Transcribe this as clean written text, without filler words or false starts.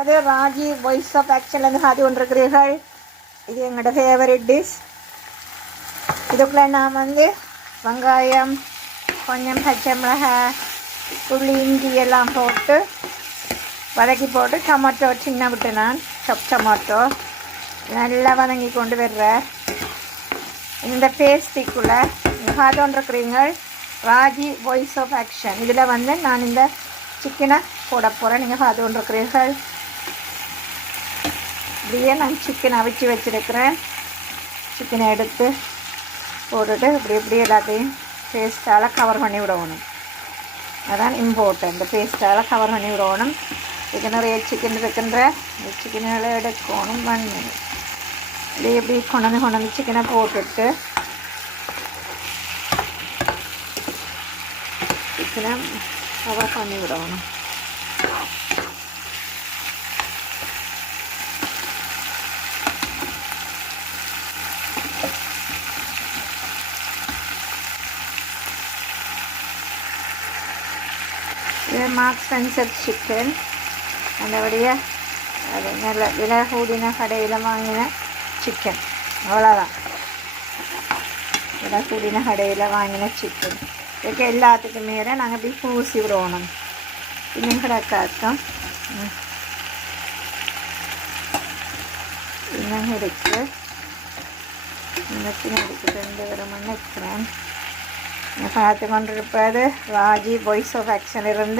அது Raji voice of ஆக்ஷன்லேருந்து பார்த்து கொண்டிருக்கிறீர்கள். இது எங்களோட ஃபேவரட் டிஷ். இதுக்குள்ளே நான் வெங்காயம், கொஞ்சம் பச்சை மிளகாய், புளி, இஞ்சி எல்லாம் போட்டு வதக்கி போட்டு டொமேட்டோ சின்ன விட்டு நான் டொமேட்டோ நல்லா வதங்கி கொண்டு வர்றேன். இந்த பேஸ்டிக்குள்ளே நீங்கள் பார்த்து கொண்டிருக்கிறீங்க ராஜி வாய்ஸ் ஆஃப் ஆக்ஷன். இதில் நான் இந்த சிக்கனை போட போகிறேன். நீங்கள் பார்த்து கொண்டிருக்கிறீர்கள். இப்படியே நான் சிக்கனை அவிச்சு வச்சுருக்கிறேன். சிக்கனை எடுத்து போட்டுட்டு இப்படி எல்லாத்தையும் பேஸ்ட்டால் கவர் பண்ணி விடணும். அதான் இம்பார்ட்டன்ட். இந்த பேஸ்ட்டால் கவர் பண்ணி விடணும். இதுக்கு நிறைய சிக்கன் இருக்கின்ற சிக்கனை எடுக்கணும். இப்படி கொண்டு வந்து சிக்கனை போட்டுட்டு சிக்கனை கவர் பண்ணி விடணும். இது மார்க்ஸ் அண்ட் ஸ்பென்சர் சிக்கன். அந்தபடியாக அது நல்ல விலை கூடின கடையில் வாங்கின சிக்கன். அவ்வளோதான், விலை கூடின கடையில் வாங்கின சிக்கன். இதுக்கு எல்லாத்துக்கும் மேலே நாங்கள் இப்படி பூசி விடணும். இன்னும் கிடக்காக்கம் இன்னும் இருக்குது. இன்னும் இருக்குது 2 வருமானம் இருக்கிறேன். பார்த்து கொண்டிருப்பது ராஜி வாய்ஸ் ஆஃப் ஆக்ஷன் இருந்து